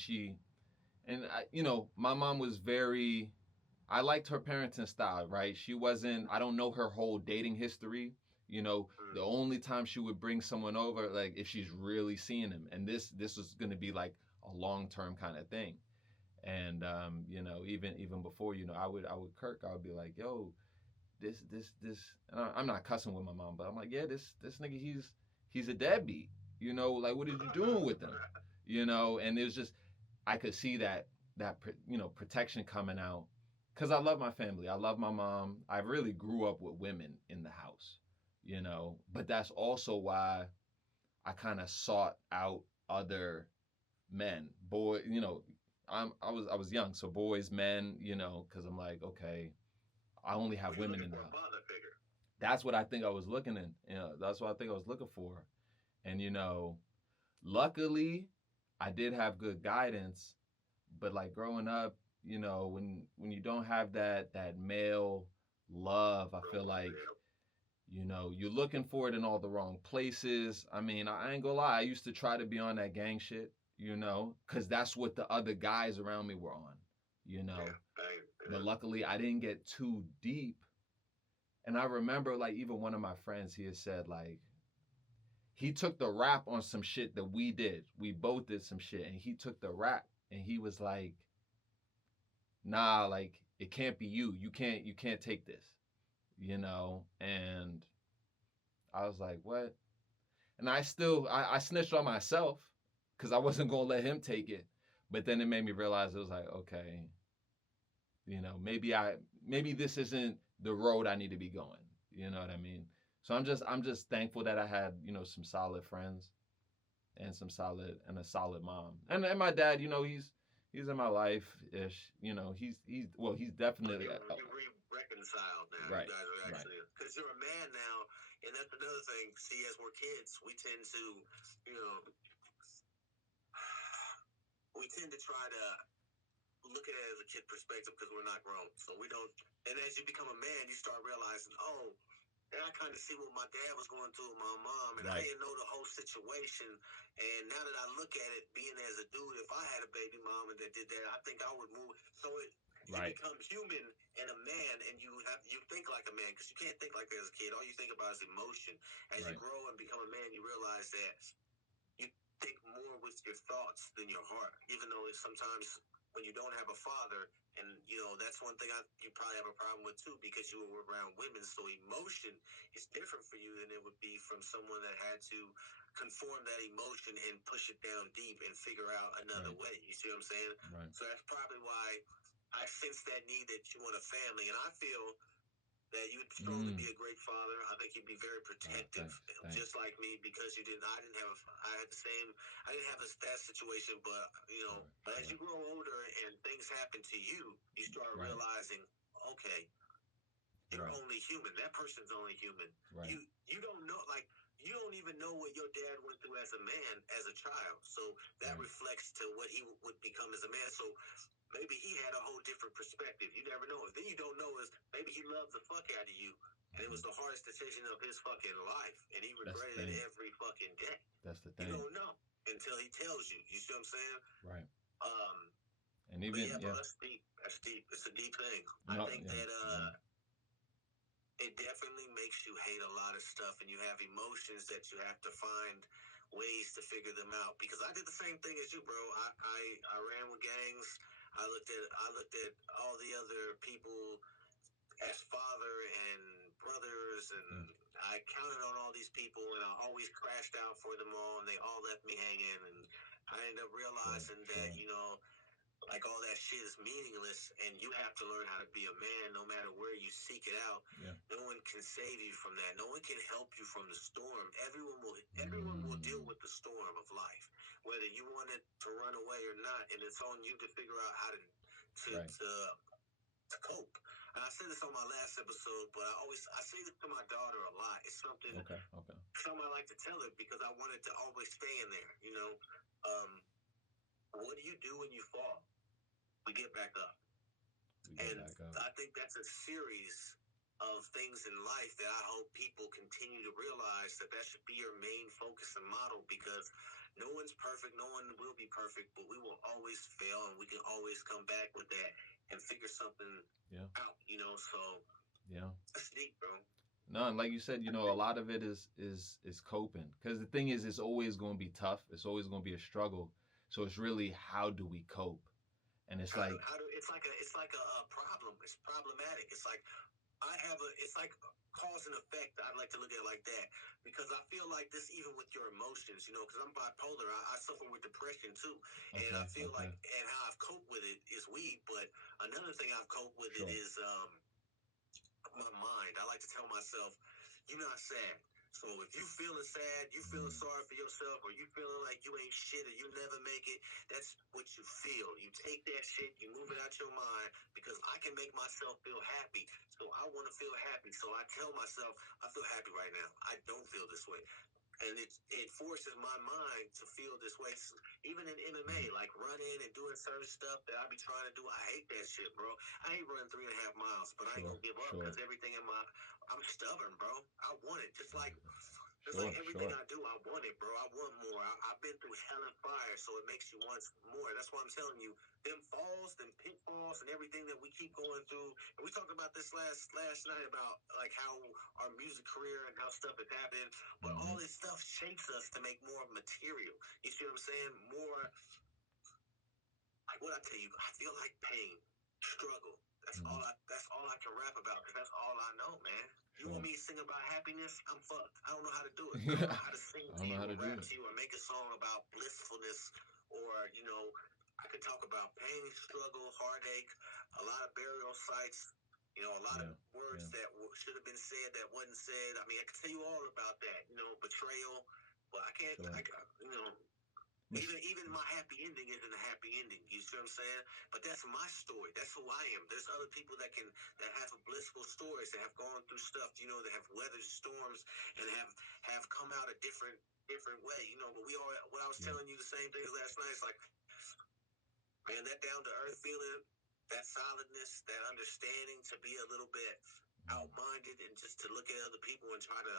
my mom was very. I liked her parenting style, right? She wasn't. I don't know her whole dating history. The only time she would bring someone over, like if she's really seeing him, and this was gonna be like a long term kind of thing. And even before, I would Kirk, I would be like, yo, this. And I'm not cussing with my mom, but I'm like, yeah, this nigga, he's a deadbeat. Like what are you doing with him? And it was just, I could see that protection coming out, because I love my family. I love my mom. I really grew up with women in the house. But that's also why I kind of sought out other men, boy. I was young, so boys, men. Because I'm like, okay, I only have women in the house. That's what I think I was looking in. That's what I think I was looking for. And luckily, I did have good guidance. But like growing up, when you don't have that male love, I feel like you're looking for it in all the wrong places. I mean, I ain't gonna lie, I used to try to be on that gang shit, because that's what the other guys around me were on. But luckily, I didn't get too deep. And I remember, like, even one of my friends, he had said, like, he took the rap on some shit that we did. We both did some shit, and he took the rap, and he was like, nah, like, it can't be you. You can't take this. And I was like, what? And I snitched on myself because I wasn't gonna let him take it. But then it made me realize, it was like, okay, maybe this isn't the road I need to be going. You know what I mean? So I'm just thankful that I had, some solid friends and a solid mom. And my dad, he's in my life ish. He's definitely you reconciled now. right. You guys are actually, because you're a man now. And that's another thing. See, as we're kids, we tend to, you know, we tend to try to look at it as a kid perspective because we're not grown. So we don't. And as you become a man, you start realizing, oh, and I kind of see what my dad was going through with my mom, and I Right. didn't know the whole situation. And now that I look at it, being as a dude, if I had a baby mama that did that, I think I would move. So you Right. become human and a man, and you think like a man because you can't think like that as a kid. All you think about is emotion. As you Right. grow and become a man, you realize that you think more with your thoughts than your heart, even though it's sometimes when you don't have a father, and that's one thing you probably have a problem with too because you were around women, so emotion is different for you than it would be from someone that had to conform that emotion and push it down deep and figure out another Right. way. You see what I'm saying? Right. So that's probably why I sense that need that you want a family, and I feel that you'd strongly Mm. be a great father. I think you'd be very protective, Thanks. Thanks. just like me, because you didn't. I didn't have. I had the same. I didn't have that situation, but Sure. But as Sure. you grow older and things happen to you, you start Right. realizing, okay, you're Right. only human. That person's only human. Right. You don't know, like you don't even know what your dad went through as a man, as a child. So that Right. reflects to what he would become as a man. So maybe he had a whole different perspective. You never know. Then you don't know is maybe he loved the fuck out of you, and it Hmm. was the hardest decision of his fucking life, and he That's the regretted it thing. every fucking day. That's the You thing. don't know until he tells you. You see what I'm saying? Right. Um, And but even yeah, bro, yeah. that's deep. That's deep. It's a deep thing. I No. think Yeah. that Yeah. it definitely makes you hate a lot of stuff, and you have emotions that you have to find ways to figure them out. Because I did the same thing as you, bro. I ran with gangs. I looked at all the other people as father and brothers, and Yeah. I counted on all these people, and I always crashed out for them all, and they all left me hanging. And I ended up Sure. realizing that, Sure. like all that shit is meaningless, and you have to learn how to be a man no matter where you seek it out. Yeah. No one can save you from that. No one can help you from the storm. Everyone will deal Mm. with the storm of life, whether you want it to run away or not, and it's on you to figure out how Right. to cope. And I said this on my last episode, but I say this to my daughter a lot. It's Okay. Okay. something I like to tell her because I wanted to always stay in there. Um, what do you do when you fall? We get back up. We get And back up. I think that's a series of things in life that I hope people continue to realize that should be your main focus and model, because no one's perfect, no one will be perfect, but we will always fail, and we can always come back with that and figure something Yeah. out. So Yeah. that's deep, bro. No, and like you said, a lot of it is coping. Because the thing is, it's always going to be tough. It's always going to be a struggle. So it's really how do we cope? And it's like, It's like a problem. It's problematic. It's like it's like cause and effect. I'd like to look at it like that, because I feel like this even with your emotions, because I'm bipolar. I suffer with depression too, and I okay, feel okay, like, and how I've coped with it is weed. But another thing I've coped with it sure, is my mind. I like to tell myself, you're not sad. So if you feeling sad, you feeling mm, sorry for yourself, or you feeling like you ain't shit or you never make it, that's what you feel. You take that shit, you move it out your mind, because I can make myself feel happy. So I want to feel happy. So I tell myself, I feel happy right now. I don't feel this way, and it forces my mind to feel this way. Even in MMA, mm, like running and doing certain stuff that I be trying to do, I hate that shit, bro. I hate running 3.5 miles, but I ain't sure, gonna give up sure, because everything I'm stubborn, bro. I want it, just like sure, everything sure, I do, I want it, bro. I want more. I've been through hell and fire, so it makes you want more. That's why I'm telling you, them falls, them pitfalls, and everything that we keep going through. And we talked about this last night about like how our music career and how stuff is happening, but mm-hmm, all this stuff shapes us to make more material. You see what I'm saying? More like what I tell you. I feel like pain, struggle. mm-hmm, That's all I can rap about, because that's all I know, man. You want sure. me to sing about happiness? I'm fucked. I don't know how to do it. I don't Yeah, know how to sing I to don't know you how or to do rap it. to you or make a song about blissfulness, or I could talk about pain, struggle, heartache, a lot of burial sites. A lot of Yeah, words yeah, that should have been said that wasn't said. I mean, I could tell you all about that. Betrayal, but I can't. sure. I. Even my happy ending isn't a happy ending. You see what I'm saying? But that's my story. That's who I am. There's other people that have blissful stories, that have gone through stuff, that have weathered storms and have come out a different way. But we all, what I was telling you, the same thing as last night. It's like, man, that down to earth feeling, that solidness, that understanding, to be a little bit out-minded and just to look at other people and try to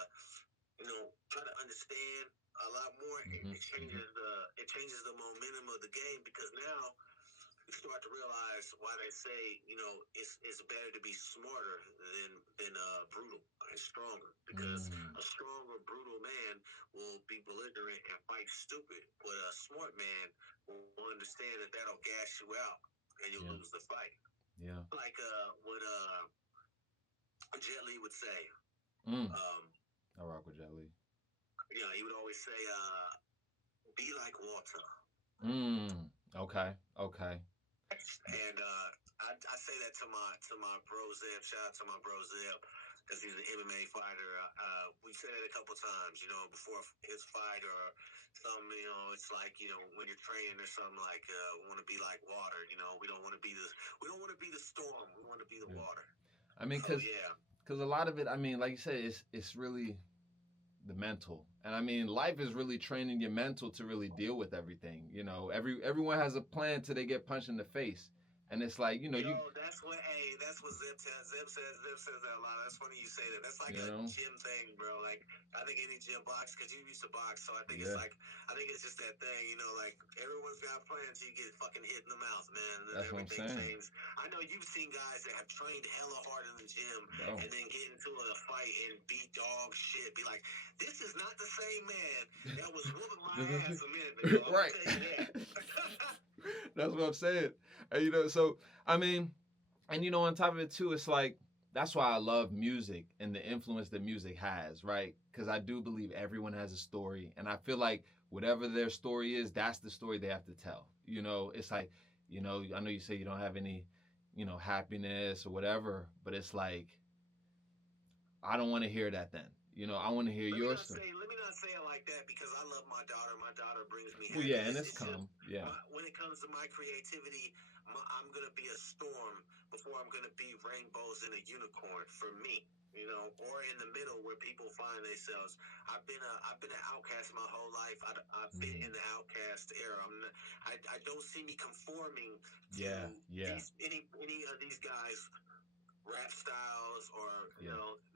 understand a lot more. It changes the momentum of the game, because now you start to realize why they say it's better to be smarter than brutal and stronger, because a strong or brutal man will be belligerent and fight stupid, but a smart man will understand that that'll gas you out and you'll lose the fight. Yeah. Like what Jet Li would say. I rock with Jet Li. He would always say, "Be like Walter." Okay. Okay. And I say that to my bro Zeb. Shout out to my bro Zeb, because he's an MMA fighter. We said it a couple times, before his fight or something. It's like, when you're training or something, like we want to be like water. We don't want to be the storm. We want to be the water. I mean, because a lot of it, I mean, like you said, it's really the mental. And I mean, life is really training your mental to really deal with everything. Everyone has a plan till they get punched in the face. And it's like, that's what Zip says. Zip says that a lot. That's funny you say that. That's like a gym thing, bro. Like, I think any gym box, because you used to box, so I think it's like, I think it's just that thing, like everyone's got plans till you get fucking hit in the mouth, man. And that's what I'm saying. Changes. I know you've seen guys that have trained hella hard in the gym, and then get into a fight and beat dog shit. Be like, this is not the same man that was whooping my ass a minute ago. Right. I'll tell you that. That's what I'm saying. And, so I mean, and on top of it too, it's like, that's why I love music and the influence that music has, right? Because I do believe everyone has a story, and I feel like whatever their story is, that's the story they have to tell. It's like, I know you say you don't have any, happiness or whatever, but it's like, I don't want to hear that then. I want to hear your story. Let me not say it like that, because I love my daughter. My daughter brings me happiness. Well, yeah, and it's calm. Yeah. When it comes to my creativity, I'm going to be a storm before I'm going to be rainbows and a unicorn for me, or in the middle where people find themselves. I've been an outcast my whole life. I've been in the outcast era. I don't see me conforming to any of these guys' rap styles, or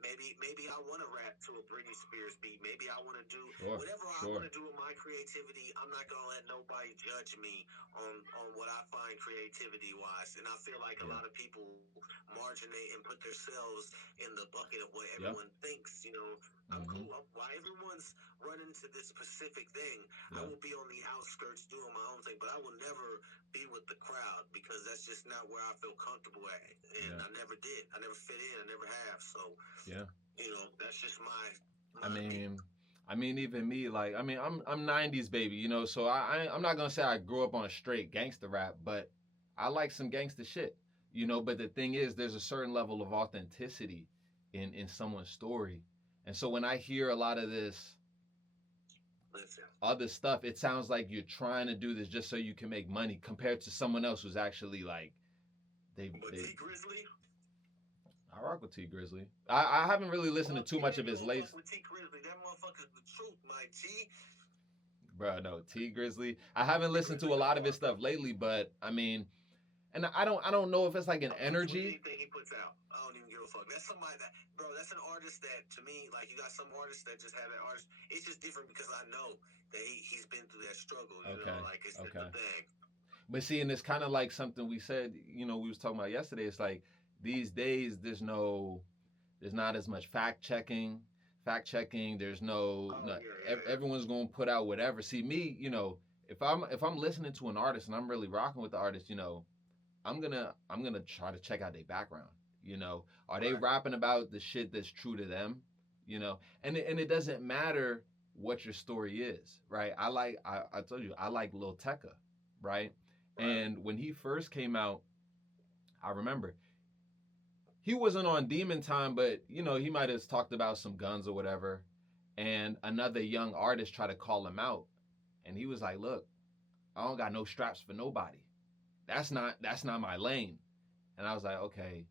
maybe I want to rap to a Britney Spears beat. Maybe I want to do whatever I want to do with my creativity. I'm not gonna let nobody judge me on what I find creativity wise. And I feel like a lot of people marginate and put themselves in the bucket of what everyone thinks. I'm cool. Why everyone's running to this specific thing, I will be on the outskirts doing my own thing, but I will never be with the crowd, because that's just not where I feel comfortable at. And I never did. I never fit in. I never have. So that's just my I mean, even me, like, I mean, I'm 90s baby, so I'm not gonna say I grew up on a straight gangster rap, but I like some gangster shit, but the thing is, there's a certain level of authenticity in someone's story. And so when I hear a lot of this other stuff, it sounds like you're trying to do this just so you can make money, compared to someone else who's actually like, T Grizzly? I rock with T Grizzly. I haven't really listened to too much of his latest. With T Grizzly, that motherfucker's the truth, my T. Bro, no, T Grizzly. I haven't listened to a lot of his stuff lately, but I mean, and I don't know if it's like an energy. Anything he puts out, I don't even give a fuck. That's somebody that, bro, that's an artist that, to me, like, you got some artists that just have that artist. It's just different because I know that he's been through that struggle. Like, it's just a thing. But see, and it's kind of like something we said, we was talking about yesterday. It's like, these days there's not as much fact checking. There's everyone's gonna put out whatever. See, me, if I'm listening to an artist and I'm really rocking with the artist, I'm gonna try to check out their background. Are they rapping about the shit that's true to them? And it doesn't matter what your story is, right? I told you, I like Lil Tecca, right? And when he first came out, I remember he wasn't on Demon Time, but he might have talked about some guns or whatever. And another young artist tried to call him out, and he was like, "Look, I don't got no straps for nobody. That's not my lane. And I was like, okay.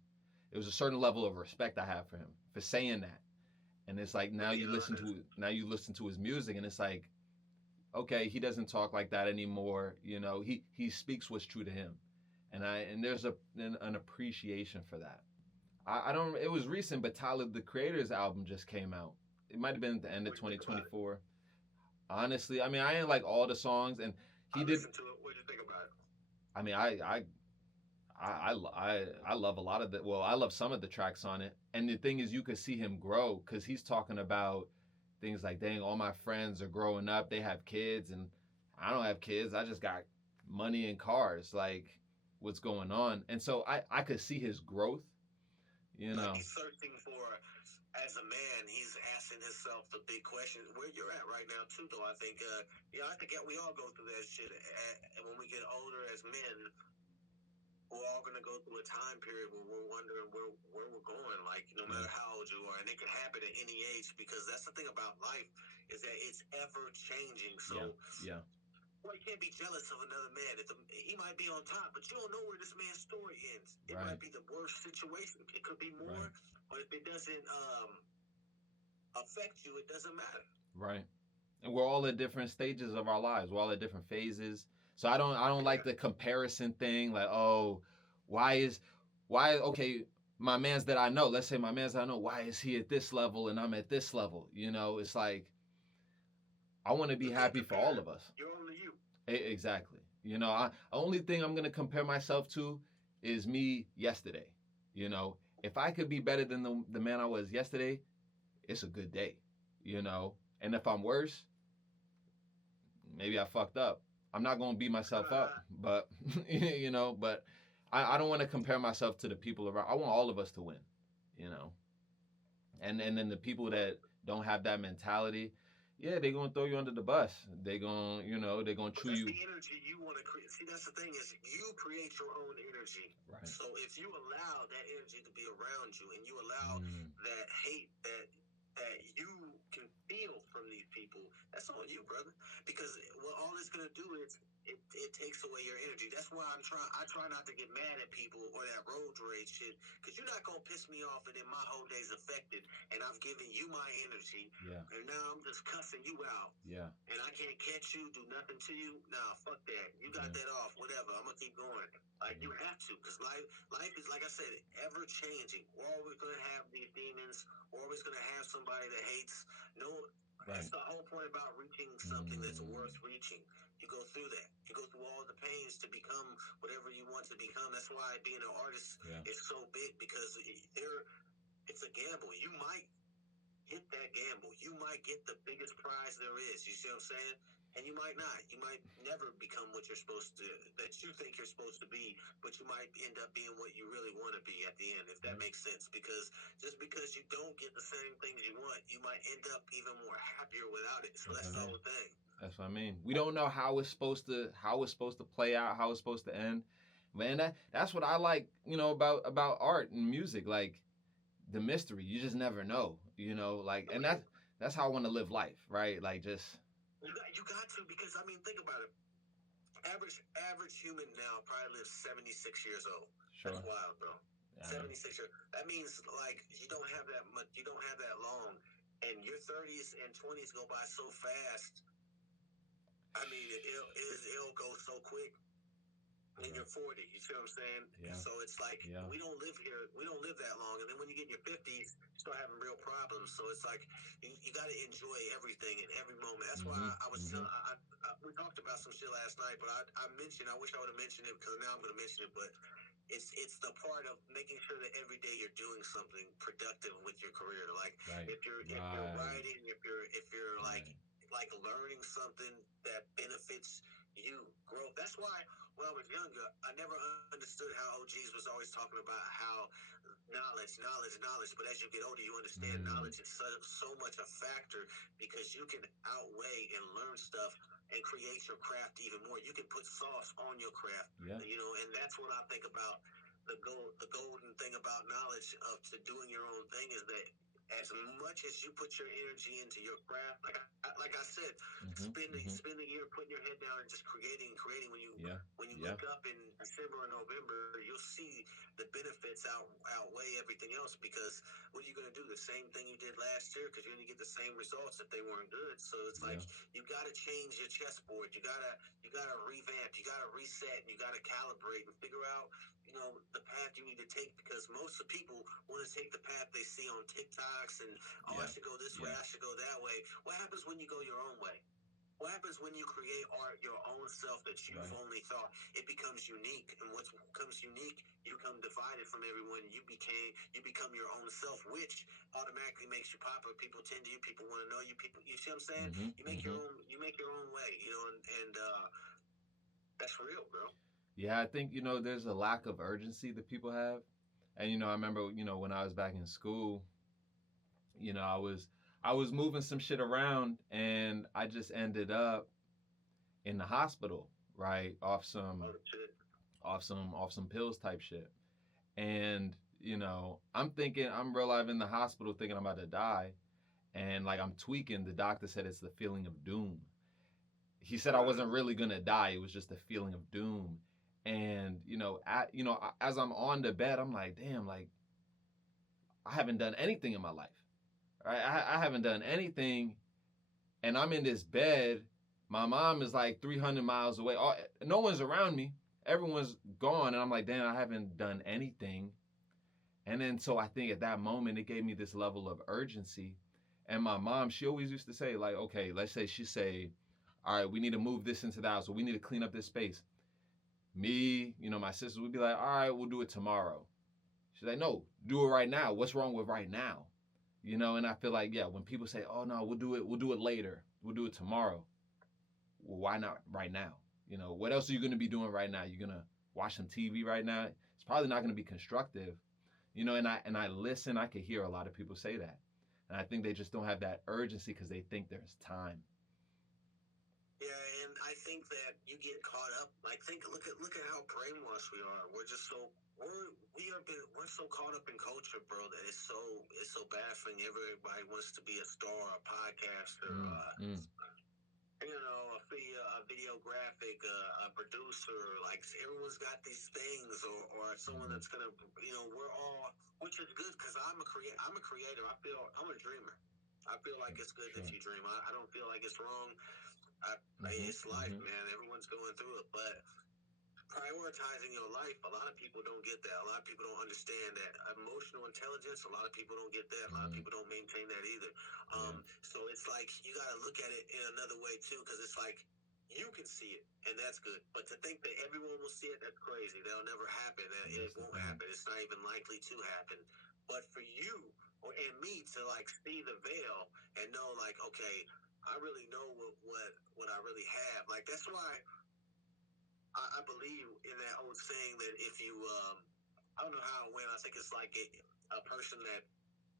It was a certain level of respect I have for him for saying that. And it's like To be honest, now you listen to his music and it's like, okay, he doesn't talk like that anymore. You know, he speaks what's true to him. And there's an appreciation for that. I don't. It was recent, but Tyler the Creator's album just came out. It might have been at the end of what do you think about it? 2024. Honestly, I mean, I didn't like all the songs, and he I did. listened to it. What do you think about it? I mean, I love a lot of the. Well, I love some of the tracks on it, and the thing is, you could see him grow because he's talking about things like, dang, all my friends are growing up, they have kids, and I don't have kids. I just got money and cars. Like, what's going on? And so I could see his growth. You Like know. he's searching for, as a man, he's asking himself the big question where you're at right now too. Though I think, I think we all go through that shit. And when we get older as men, we're all gonna go through a time period where we're wondering where we're going. Like no Yeah. matter how old you are, and it can happen at any age because that's the thing about life is that it's ever changing. Yeah. So Yeah. well, you can't be jealous of another man. He might be on top, but you don't know where this man's story ends. It Right. might be the worst situation. It could be Right. more, but if it doesn't affect you, it doesn't matter. Right. And we're all at different stages of our lives. We're all at different phases. So I don't like Yeah. the comparison thing. Like, oh, why is why okay, my man's that I know, let's say my man's that I know, why is he at this level and I'm at this level? You know, it's like I want to be You can't happy for all compare. of us. You're only you. Exactly. You know, only thing I'm gonna compare myself to is me yesterday. You know, if I could be better than the man I was yesterday, it's a good day. You know, and if I'm worse, maybe I fucked up. I'm not gonna beat myself up, but you know, but I don't want to compare myself to the people around. I want all of us to win, you know. And then the people that don't have that mentality, yeah, they're gonna throw you under the bus. They're gonna, you know, they're gonna But chew that's you. the energy you want to create. See, that's the thing is you create your own energy. Right. So if you allow that energy to be around you and you allow Mm, that hate that you can feel from these people, that's on you, brother. Because what all it's gonna do is it takes away your energy. That's why I try not to get mad at people or that road rage shit. Because you're not gonna piss me off and then my whole day's affected and I've given you my energy yeah. and now I'm just cussing you out Yeah. and I can't catch you, do nothing to you. Nah, fuck that. You got Yeah. that off, whatever. I'm gonna keep going. Like you have to, because life is like I said, ever changing. We're always gonna have these demons. We're always gonna have somebody that hates. No, Right. that's the whole point about reaching something that's Mm, worth reaching. You go through that. You go through all the pains to become whatever you want to become. That's why being an artist yeah. is so big because it's a gamble. You might hit that gamble. You might get the biggest prize there is. You see what I'm saying? And you might not. You might never become what you're supposed to, that you think you're supposed to be, but you might end up being what you really want to be at the end, if that Yeah. makes sense. Because just because you don't get the same things you want, you might end up even more happier without it. So That's that's what I the mean. whole thing. That's what I mean. We don't know how it's supposed to play out, how it's supposed to end. Man, that's what I like, you know, about art and music. Like the mystery. You just never know, you know, like Oh, and yeah. that's how I want to live life, right? Like just You got to, because I mean, think about it. Average human now probably lives 76 years old. That's sure. wild, bro. I know. 76 years. That means like you don't have that much. You don't have that long, and your 30s and 20s go by so fast. I mean, it'll go so quick. And Yeah. you're 40. You see what I'm saying? And Yeah. so it's like Yeah. we don't live here. We don't live that long. And then when you get in your 50s, you start having real problems. So it's like you got to enjoy everything in every moment. That's why Mhm. I was Mhm. telling. We talked about some shit last night, but I mentioned. I wish I would have mentioned it because now I'm going to mention it. But it's the part of making sure that every day you're doing something productive with your career. Like Right. if you're Right. writing, if you're Right. like learning something that benefits you growth. That's why when I was younger, I never understood how OGs was always talking about how knowledge. But as you get older, you understand Mm. knowledge is so much a factor because you can outweigh and learn stuff and create your craft even more. You can put sauce on your craft, Yeah. and that's what I think about the golden thing about knowledge of to doing your own thing is that as much as you put your energy into your craft, like I said, Mm-hmm. spend the year putting your head down and just creating. Yeah. When you Yeah. look up in December or November, you'll see the benefits outweigh everything else. Because what are you going to do? The same thing you did last year? Because you're going to get the same results if they weren't good. So it's like Yeah. you got to change your chessboard. You gotta revamp. You gotta reset. And you gotta calibrate and figure out the path you need to take, because most of the people want to take the path they see on TikToks and, oh, I Yeah. should go this way, Yeah. I should go that way. What happens when you go your own way? What happens when you create art your own self that you've Right. only thought? It becomes unique, and what becomes unique, you become divided from everyone. You become your own self, which automatically makes you popular. People tend to you. People want to know you. People, you see what I'm saying? Mm-hmm. You make your Mm-hmm. own. You make your own way. And that's real, bro. Yeah, I think there's a lack of urgency that people have, and I remember when I was back in school, I was moving some shit around, and I just ended up in the hospital, right, Oh shit. off some pills type shit, and I'm thinking I'm real live in the hospital thinking I'm about to die, and like I'm tweaking. The doctor said it's the feeling of doom. He said I wasn't really gonna die. It was just a feeling of doom. And as I'm on the bed, I'm like, damn, like I haven't done anything in my life. Right? I haven't done anything, and I'm in this bed. My mom is like 300 miles away. No one's around me. Everyone's gone, and I'm like, damn, I haven't done anything. And then so I think at that moment it gave me this level of urgency. And my mom, she always used to say, like, okay, let's say she say, all right, we need to move this into the house, or we need to clean up this space. Me, my sisters would be like, all right, we'll do it tomorrow. She's like, no, do it right now. What's wrong with right now? And I feel like, yeah, when people say, oh no, we'll do it later, we'll do it tomorrow. Well, why not right now? What else are you gonna be doing right now? You're gonna watch some TV right now? It's probably not gonna be constructive. And I listen, I could hear a lot of people say that. And I think they just don't have that urgency because they think there's time. Yeah, and I think that you get caught up. Like, look at how brainwashed we are. We're just so we're so caught up in culture, bro. That it's so baffling. Everybody wants to be a star, a podcaster, Mm, mm, a videographic, a producer. Like everyone's got these things, or someone mm-hmm. that's gonna, we're all, which is good because I'm a creator. I feel I'm a dreamer. I feel like Sure, it's good that sure. you dream. I don't feel like it's wrong. Mm-hmm, It's life, mm-hmm. man. Everyone's going through it, but prioritizing your life, a lot of people don't get that. A lot of people don't understand that emotional intelligence. A lot of people don't get that. A lot of Mm-hmm. people don't maintain that either. Yeah. So it's like you got to look at it in another way too, because it's like you can see it, and that's good. But to think that everyone will see it, that's crazy. That'll never happen. And It that's the won't thing. happen. It's not even likely to happen. But for you and me to like see the veil and know, like, okay, I really know what I really have. Like that's why I believe in that old saying that if you, I don't know how it went. I think it's like a person that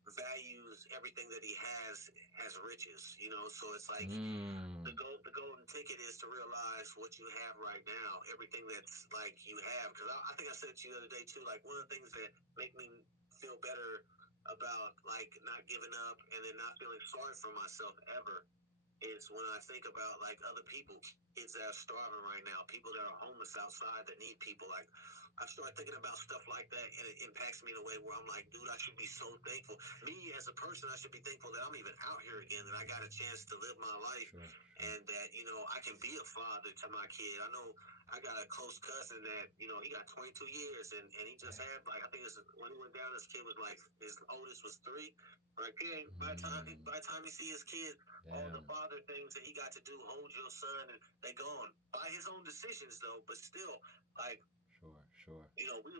values everything that he has riches. So it's like Mm. the golden ticket is to realize what you have right now, everything that's like you have. Because I think I said to you the other day too. Like one of the things that make me feel better about like not giving up and then not feeling sorry for myself ever is when I think about like other people, kids that are starving right now, people that are homeless outside that need people. Like I start thinking about stuff like that, and it impacts me in a way where I'm like, dude, I should be so thankful. Me as a person, I should be thankful that I'm even out here again, that I got a chance to live my life, Sure, sure. and that I can be a father to my kid. I know I got a close cousin that he got 22 years, and he just Damn. had like I think it's when he went down, this kid was like his oldest was 3. Like, yeah, Mm. by the time you see his kid, all the Damn. father things that he got to do, hold your son, and they gone by his own decisions though. But still, like Sure, sure.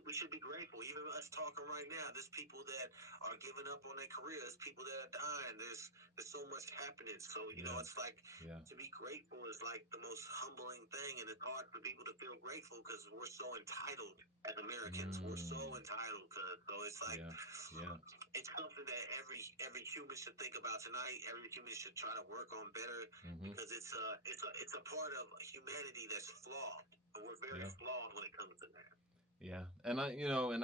we should be grateful. Even us talking right now, there's people that are giving up on their career. There's people that are dying. There's so much happening. So Yeah, it's like yeah. to be grateful is like the most humbling thing, and it's hard for people to feel grateful because we're so entitled as Americans. We're so Mm. entitled. So it's like Yeah, yeah. it's something that every human should think about tonight. Every human should try to work on better Mm-hmm. because it's a part of humanity that's flawed. And we're very Yeah, flawed when it comes to that. yeah. And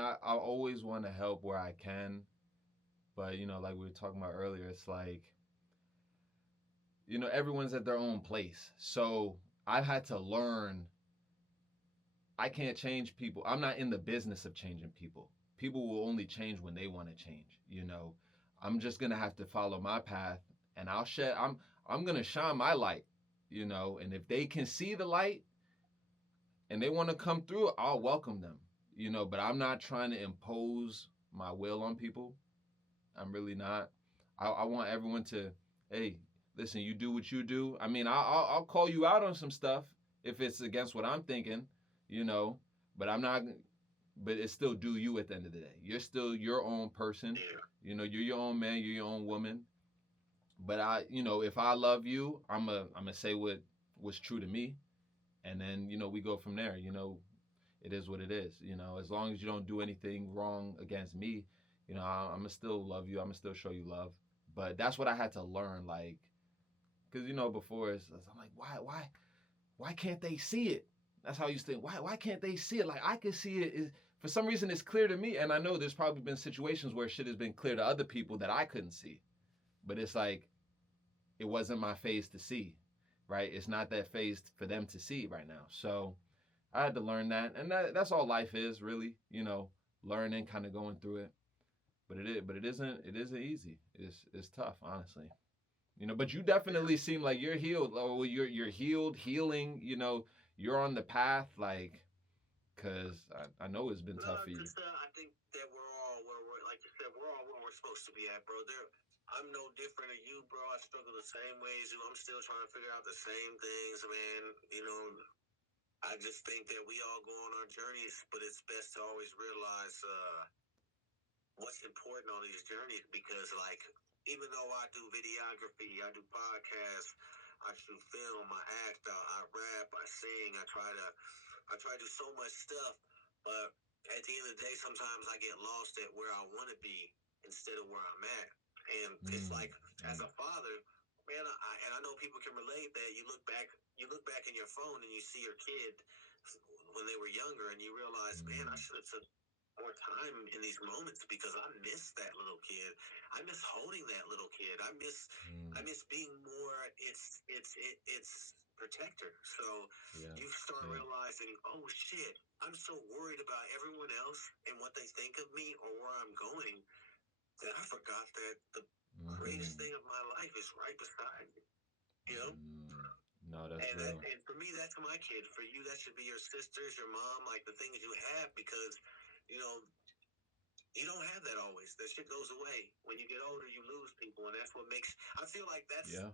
I always want to help where I can, But like we were talking about earlier, it's like everyone's at their own place. So I've had to learn I can't change people. I'm not in the business of changing people. People will only change when they want to change. I'm just gonna have to follow my path, and I'm gonna shine my light. And if they can see the light and they want to come through, I'll welcome them. But I'm not trying to impose my will on people. I'm really not. I want everyone to, hey, listen, you do what you do. I mean, I'll call you out on some stuff if it's against what I'm thinking, you know, but I'm not. But it's still do you at the end of the day. You're still your own person. You're your own man. You're your own woman. But if I love you, I'm gonna say what's true to me, and then we go from there. It is what it is. As long as you don't do anything wrong against me, I'm gonna still love you. I'm gonna still show you love. But that's what I had to learn, like, because before I'm like, why can't they see it? That's how I used to think. Why can't they see it? Like I can see it. For some reason it's clear to me, and I know there's probably been situations where shit has been clear to other people that I couldn't see. But it's like it wasn't my phase to see, right? It's not that phase for them to see right now. So I had to learn that, and that's all life is, really. Learning, kind of going through it. But it isn't easy. It's tough, honestly. But you definitely seem like you're healed. Or you're healed, healing. You're on the path, like, cause I know it's been tough for you. I think that we're all where we're, like you said, we're all where we're supposed to be at, bro. I'm no different than you, bro. I struggle the same way as you. I'm still trying to figure out the same things, man. I just think that we all go on our journeys, but it's best to always realize what's important on these journeys, because, like, even though I do videography, I do podcasts, I shoot film, I act, I rap, I sing, I try to do so much stuff, but at the end of the day, sometimes I get lost at where I want to be instead of where I'm at. And it's like, as a father, man, I know people can relate that you look back in your phone and you see your kid when they were younger, and you realize, man, I should have took more time in these moments because I miss that little kid. I miss holding that little kid. I miss being more it's protector. So you start realizing, oh shit, I'm so worried about everyone else and what they think of me or where I'm going that I forgot that the greatest thing of my life is right beside me. You know? No, that's real. And for me, that's my kid. For you, that should be your sisters, your mom, like the things you have, because you know you don't have that always. That shit goes away. When you get older, you lose people, and that's what makes. I feel like that's how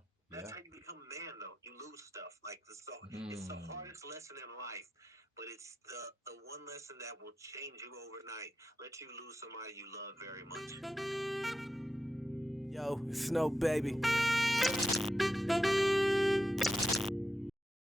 you become a man, though. You lose stuff. Like it's the hardest lesson in life, but it's the one lesson that will change you overnight. Let you lose somebody you love very much. Yo, Snow Baby.